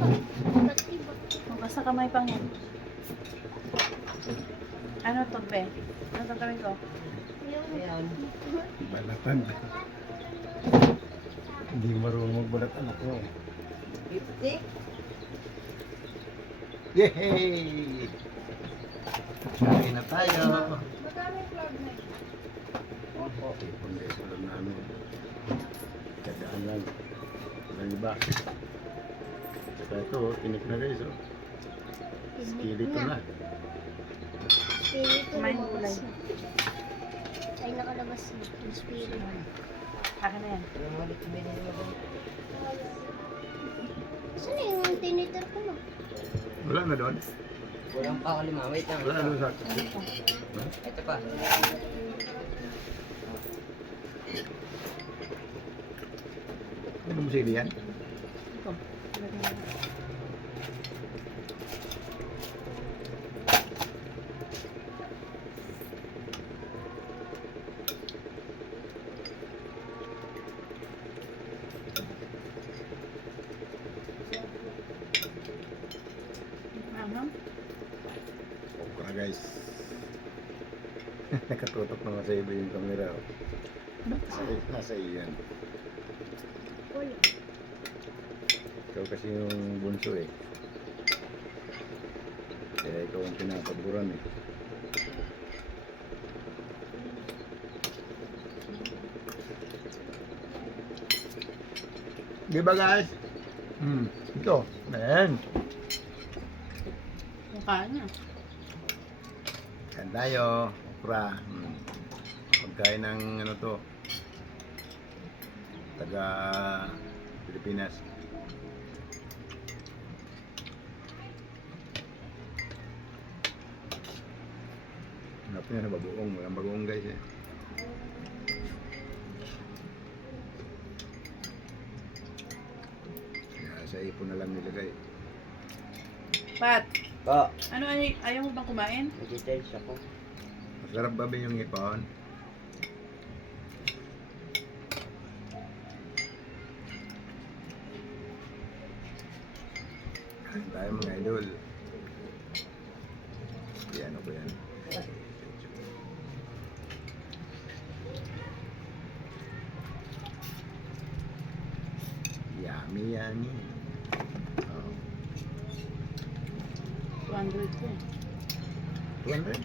Huwag sa kamay pang yan. Ano to, be? Ano tatawin ko? Yung Ayan. Balatan. Hindi marunong magbalat anak ko. 50. Yay! Kain na tayo. Magkano vlog na yun? Opo. Ipon na ito lang namin. Kadaan lang. Walang iba. Saka ito, tinik na guys. Oh. Skillet na. Spirito Kumain gulay. na. Ay, nakalabas na. Yung spirito. Akin na yan. Saan na yung tinitor ko mo? Wala na doon. Kulang pa ako lima. Wait lang. Wala na doon sa Ano to? Ito pa. Ano mo sili yan? Ito. Lagyan mo na. Ano? Okra guys. Nakatutok naman sa iba yung camera. oh. Nasa, nasa iyo yan. Wala. Ikaw kasi yung bunso eh. Kaya ikaw ang pinapaboran eh. Di ba guys? Hmm. Ito. Ayan. Mukha niya. Tayo. Okra. Hmm. Pagkain ng ano to. Taga Pilipinas. Hanap nyo na bagoong. Walang bagoong guys eh. Kaya sa ipon na lang nilagay. Pat, Po. ano ay ayaw mo bang kumain? Nag-charge ako. Masarap ba ba yung ipon? Kain tayo mga idol. Yan ako yan. Yummy, yummy. Oh, 200 ko. 200.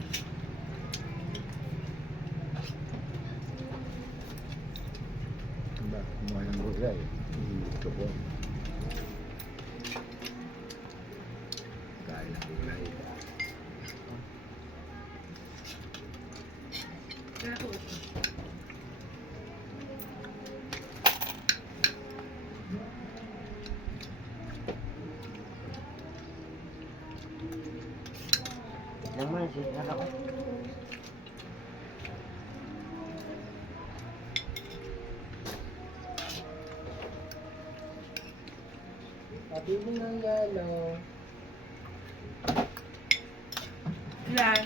Ba, kumuha ng gulay. Ito po. Kain ng gulay. Kaya ko. Tignan mo na siya. ako. Pabili ng yellow. Ilan?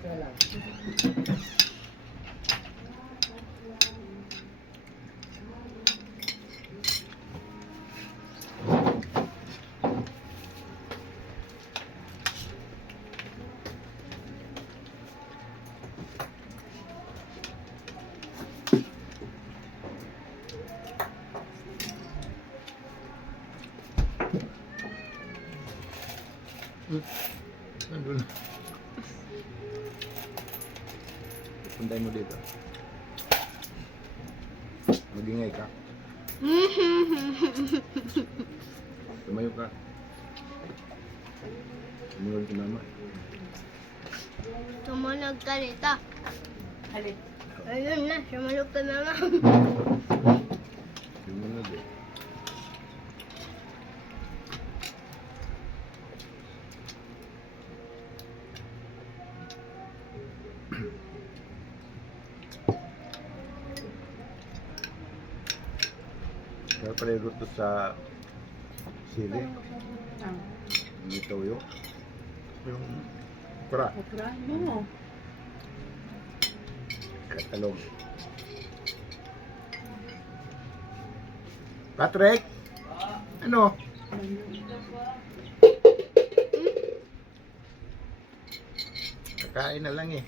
Isa lang. Nandun. Puntahin mo dito. Magingay ka. Tumayo ka. Tumuloy si mama. Tumunog ka nito. Halik. Ayun na, sumunod ka na nga. Tumuloy eh. Kaya pala yung luto sa sili. Ah, Yung itoyo. Yung kura. okra. No. Katalog. Patrick! Ano? Kakain na lang eh.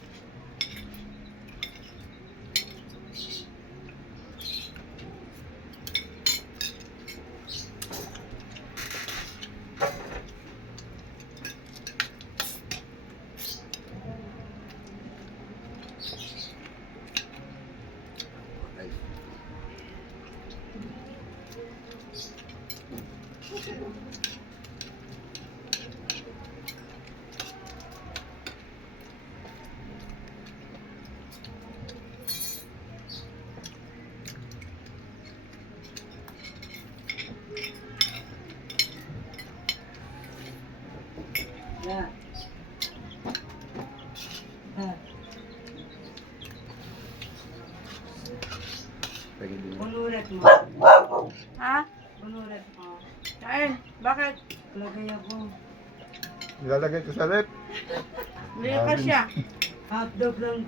Ay. Yeah. Ah, Pwede din. Unulat mo. Ha? Unulat mo. Kain, bakit? Lagay ako. Ilalagay ko sa rep. Hindi ka siya. Hotdog lang.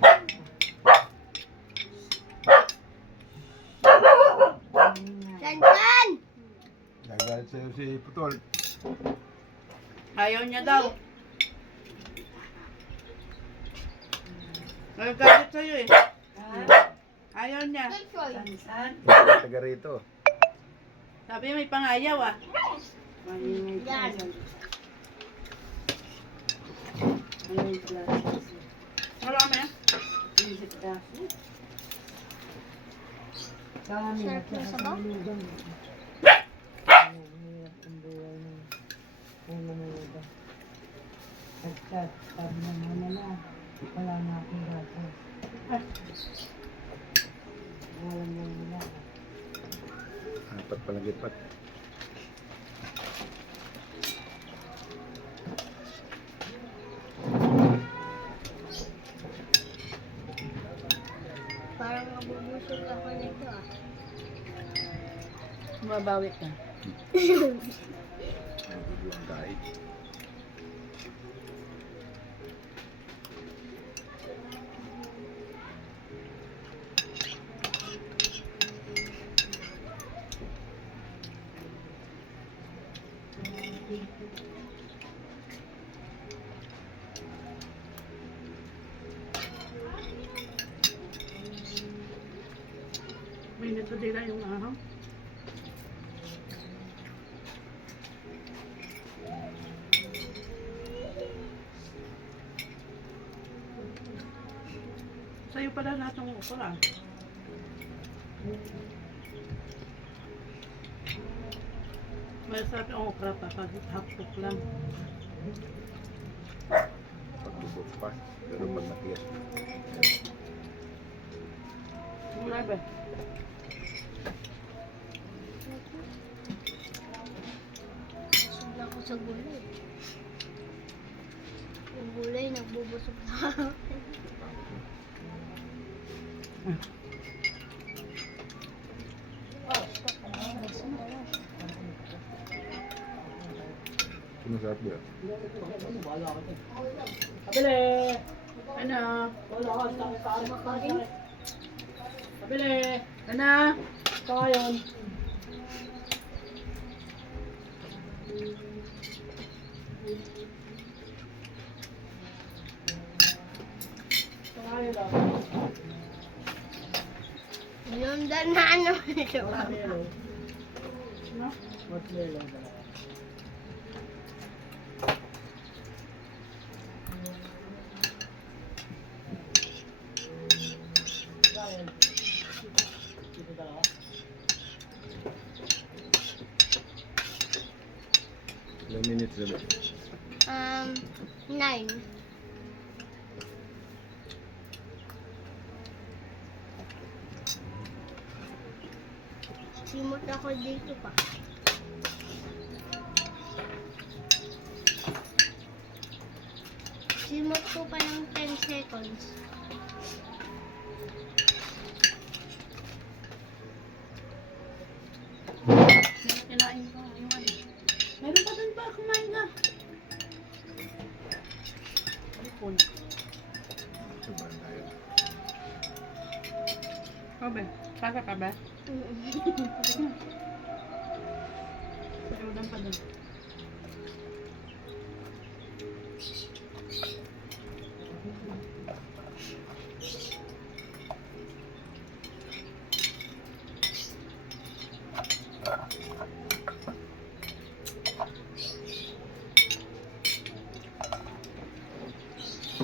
Chan! Gagalit sa'yo si Putol. Ayaw niya daw. Nagagalit sa'yo eh. Ayaw niya. Hindi taga rito. Sabi may pangayaw ah. Yan. Wala kami ah. Sarap na sabaw? Wala na akong gatas. Wala na wala. Apat pala. Mabawi ka. pala lahat ng okra. May sarap yung okra pa pag hapok lang. Pagbubog pa. Pero pag natiyas. Wala ba? Na ako sa gulay. Yung gulay nagbubusog na ako. Sinasarap yun. Ano? Kumakain. Ano? Kayon. Yung dan na ano ito. Ano? Ilang Simot ako dito pa. Simot ko pa ng 10 seconds. Kinain ano. Meron pa dun pa, kumain ka. Ipon. Sobrang tayo. Kabe, saka ka ba? Pero doon.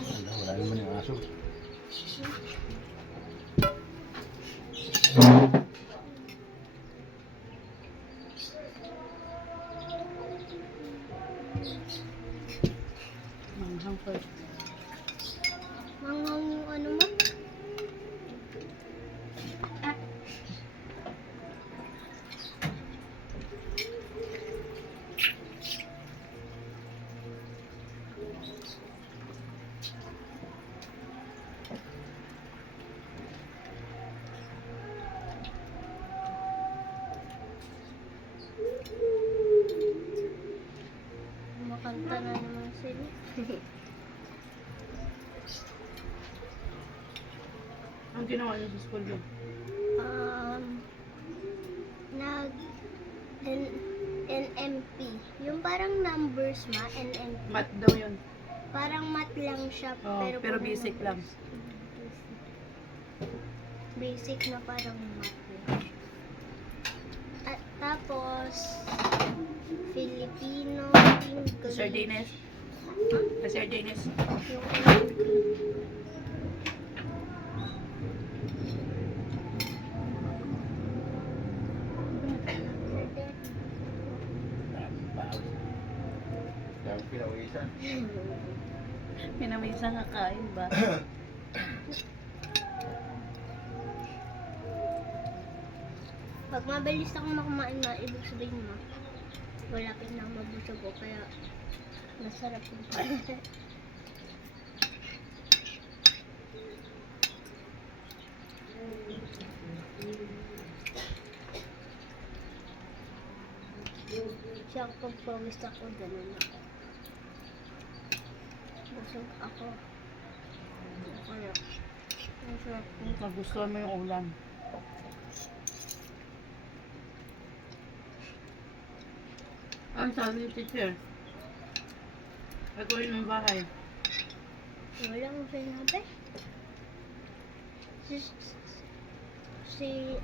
Wala, wala naman yung aso. Manghang pa. Mga ano mo? Makanta na naman sila. Ang ginawa niyo sa school doon? um, nag N NMP. Yung parang numbers ma, NMP. Mat daw yun. Parang math lang siya, Oo, pero, pero basic lang. numbers. Basic na parang math lang. At tapos, Filipino, English. Sir Dennis. Kay Sir Dennis. Yung NMP. Dami pinawisan. Pinamisa nga kain ba? Pag mabilis akong makumain ma, ibig sabihin mo, malapit na akong mabusog ko, kaya masarap yung kain. Siya pag pawis ako, ganun ako. Busog ako. Kaya, masarap yung Nagustuhan mo yung ulam. Ang sabi ni teacher. Gagawin ng bahay. Wala mo sinabi. Si, si,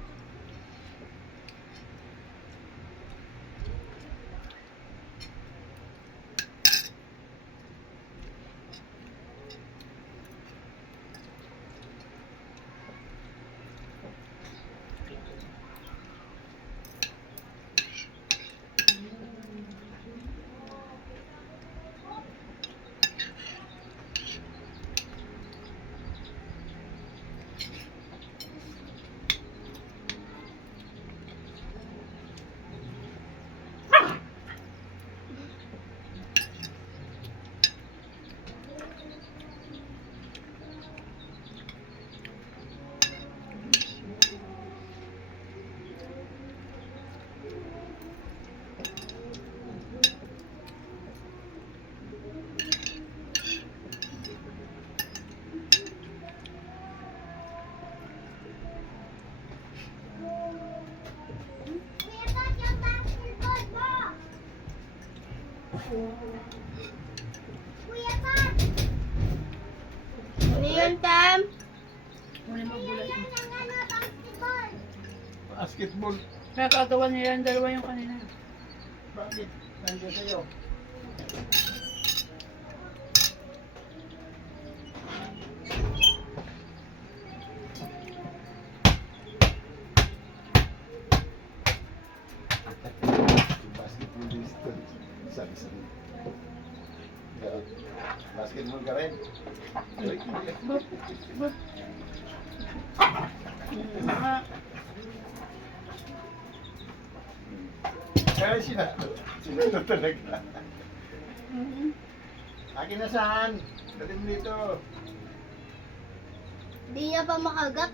Basketball. Kaya kagawa nila yung dalawa yung kanina. Bakit? Nandiyan sa'yo. Basketball ka rin? Kaya. Sinalo talaga. Akin na saan? Dalim dito. Hindi niya pa makagat.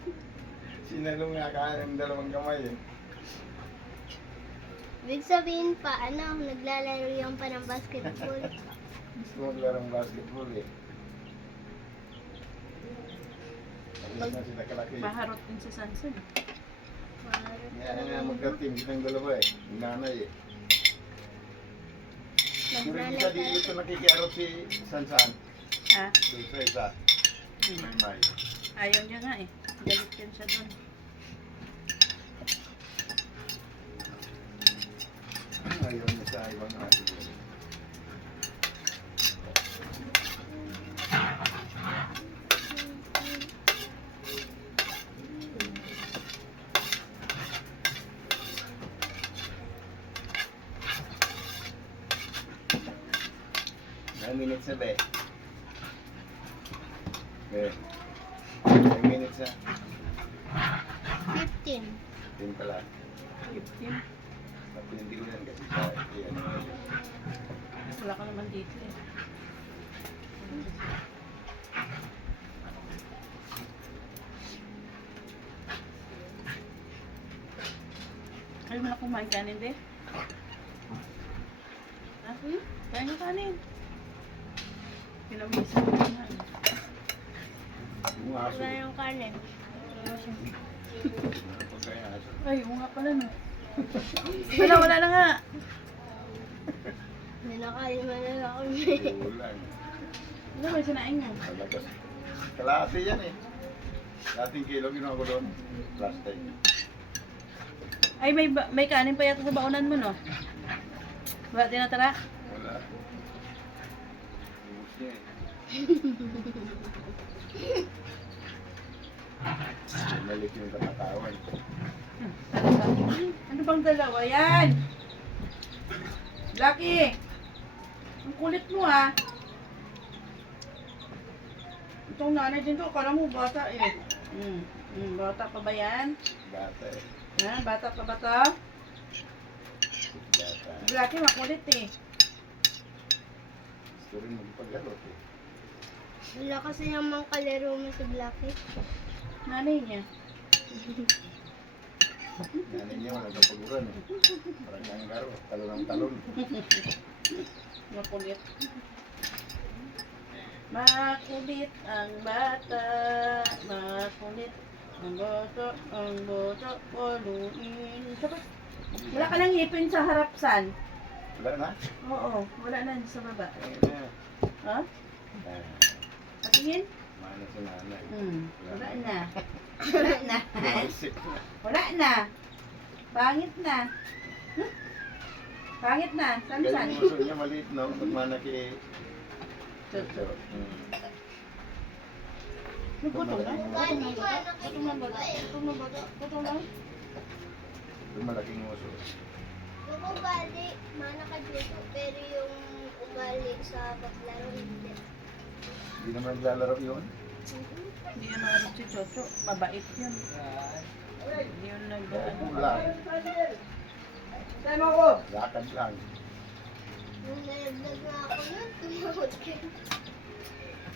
Sinalo nga ka ng dalawang kamay eh. Ibig sabihin pa, ano, naglalaro yung pa ng basketball. Gusto mo maglarong basketball eh. Alis na sila kalaki. maharot din sa sunset. Parang- Kaya nga magka-team kitang dalawa eh. Yung nanay eh. Yung Naglalay isa tayo. dito nakikiarot si Sansan. Ha? Doon sa isa. May may. Ayaw niya nga eh. Galit yan siya doon. Ayaw niya sa ibang ate. Minutes na be. Be. Nine minutes na. 15. Tin pala. 15. Napindi ko yan kasi sa yan. Wala ka naman dito eh. Ayaw mo na kumain kanin, be? Ha? Hmm? Kain yung kanin. Yung aso. Wala yung kanin. Ay, oo nga pala no. wala, wala na nga. May nakain mo na ako. Ulan. Ano ba yung sinaing mo? Kalahati yan eh. Dating kilo ginawa ko doon. Plastic. Ay, may, may kanin pa yata sa baonan mo, no? Wala tinatara? Wala. Ubus niya eh. Bumalik yung katatawan. Ano bang dalawa yan? Lucky! Ang kulit mo, ah. Itong nanay din to, akala mo bata eh. Hmm. Hmm, bata pa ba yan? Bata eh. Ha? Bata pa ba to? Bata. Lucky makulit eh. Gusto rin magpaglaro eh. Wala kasi namang kalero mo si Blacky. Nanay niya. Nanay niya wala kapaguran eh. Parang kanggaro. Talon ang talon. Makulit. Makulit ang bata, makulit ang bata, ang bata, paluin. Sapat. Wala ka lang ngipin sa harap, San? Wala na? Oo, wala na sa baba. Na. Ha? Ah, Patingin? Mana si nanay. Hmm, wala na. Wala na. Bumisik na. Wala na. Pangit na. Huh? Pangit na. San, san? Ganyan yung niya maliit no? Pag mana ki... Tuto. Hmm. Nagputol na? Putol na baga? Putol na baga? Putol na? Yung malaking uso. Yung ugali, mana ka dito, pero yung ugali sa paglaro hindi. Hindi naman naglalaro yun. Hindi yan marunong si Chocho. Mabait yun. Hindi yun nag... Ano. Lang. Lakad lang. Nung nalaglag na ako nun, tumawag ka.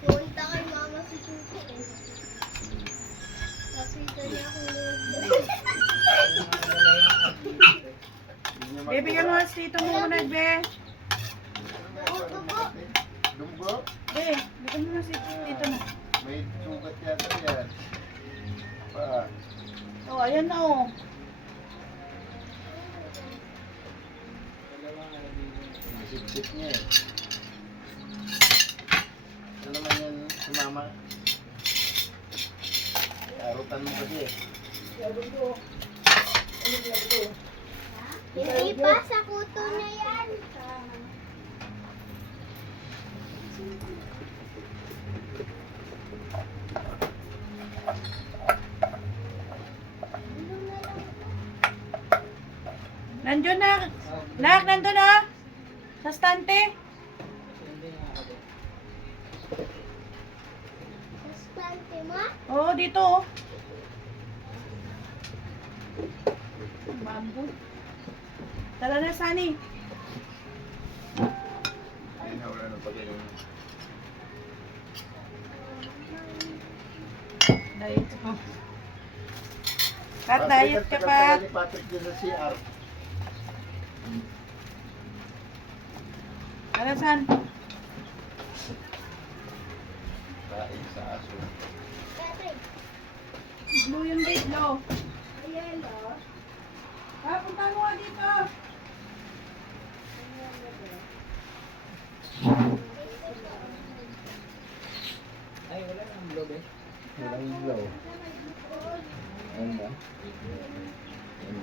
Pumunta kay mama si Chucho eh. Nakita niya ako nalaglag. Hindi niya Bibigyan mo magbuhat. si Tito Dumgo? Be, bigyan mo na si Tito mo. May sugat yata yan. Pa. Oh, ayan na oh. Sip-sip niya eh. Ano naman yan si mama? Karutan mo kasi eh. Hindi pa, sa niya yan. Nandun na. Nak, nandun na. Sa stante. Bastante mo? Oo, oh, dito oh. Bambo. Tara na, Sunny. Ayun na wala na pag diet mo. Pat, diet ka, Pat. Patrick din sa CR. Ano saan? Sa aso. Blue yung date, no? Ayan, no? Ah, punta mo nga dito. Ay, wala nang blog eh. Walang ilaw. Ano ba? Ano?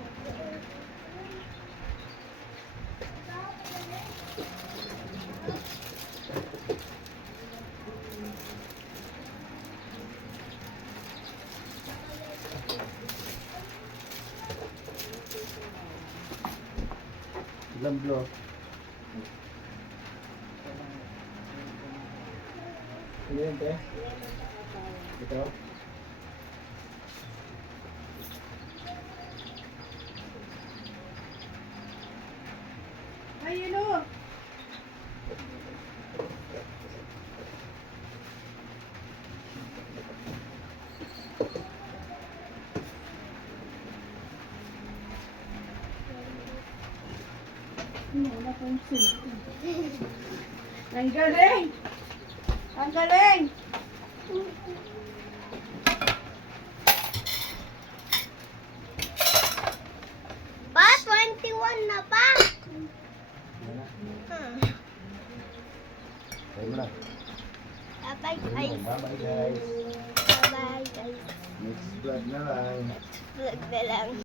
Ang galing! Ang galing!